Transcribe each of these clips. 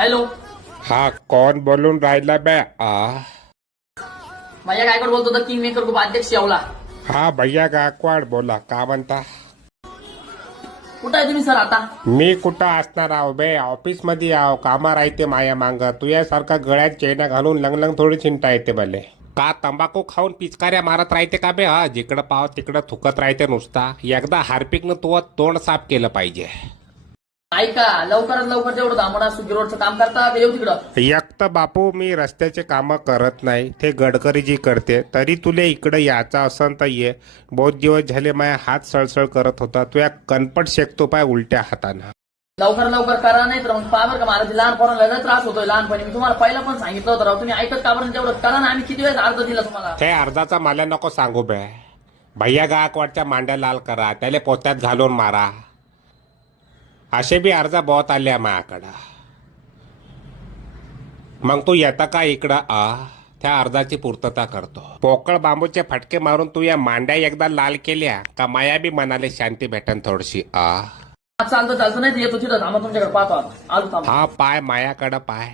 Hello. हा कोण बोलून राहिला बे? आ. माझ्या गायकड बोलतो तर किंग मेकर ग्रुप अध्यक्ष येवला. हा भैया गायकवाड बोला का म्हणता? कुठं आहे तुम्ही सर आता? मी कुठं असणार आहो बे? ऑफिसमध्ये आहो कामा राहते माया मांग. तुझ्यासारखा गळ्यात चेना घालून लंग लंग थोडी चिंता येते भले. का तंबाखू खाऊन पिचकाऱ्या मारत राहते का बे? हा जिकडं पाव तिकडं थुकत राहते नुसता. एकदा हार्पिकनं तो तोंड साफ केलं पाहिजे. ऐका लवकरात लवकर सुगी रोडचं काम करता ते येऊ तिकडं. एक तर बापू मी रस्त्याचे कामं करत नाही. ते गडकरी जी करते. तरी तुले इकडं यायचं असन तर ये. बहुत दिवस झाले माझ्या हात सळसळ करत होता. तुया कनपट शेकतो पाय उलट्या हातानं. लवकर लवकर करा नाही तर मग पहा बरं का मला ते लहान पोरांना लय त्रास होतोय. लहानपणी मी तुम्हाला पहिला पण सांगितलं होतं राव. तुम्ही ऐकत का बरं तेवढं करा ना आम्ही किती वेळेस अर्ज दिला तुम्हाला? ते अर्जाचा मला नको सांगू बे. भैया गायकवाडच्या मांड्या लाल करा. त्याला पोत्यात घालून मारा. असे बी अर्ज बहुत आले माझ्याकडं मग तू येता का इकडं? आ त्या अर्जाची पूर्तता करतो. पोकळ बांबूचे फटके मारून तू या मांड्या एकदा लाल केल्या का माया बी मनाले शांती भेटन थोडीशी? आ. चालतं चालतं नाही येतो तिथं. थांबा तुमच्याकडे पाहतो आता आलो थांबा. हा पाय मायाकडं पाय.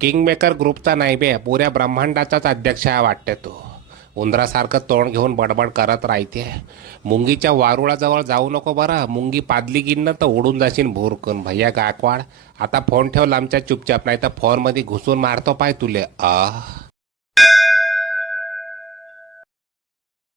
किंगमेकर ग्रुपचा नाही बे. पुऱ्या ब्रह्मांडाचाच अध्यक्ष वाटते तो. उंदरासारखं तोंड घेऊन बडबड करत राहते. मुंगीच्या वारुळाजवळ जाऊ नको बरं. मुंगी पादली गिन्न तर उडून जाशील भोरकून. भैया गायकवाड आता फोन ठेवला आमच्या चुपचाप. नाही तर फोनमध्ये घुसून मारतो पाय तुले. आ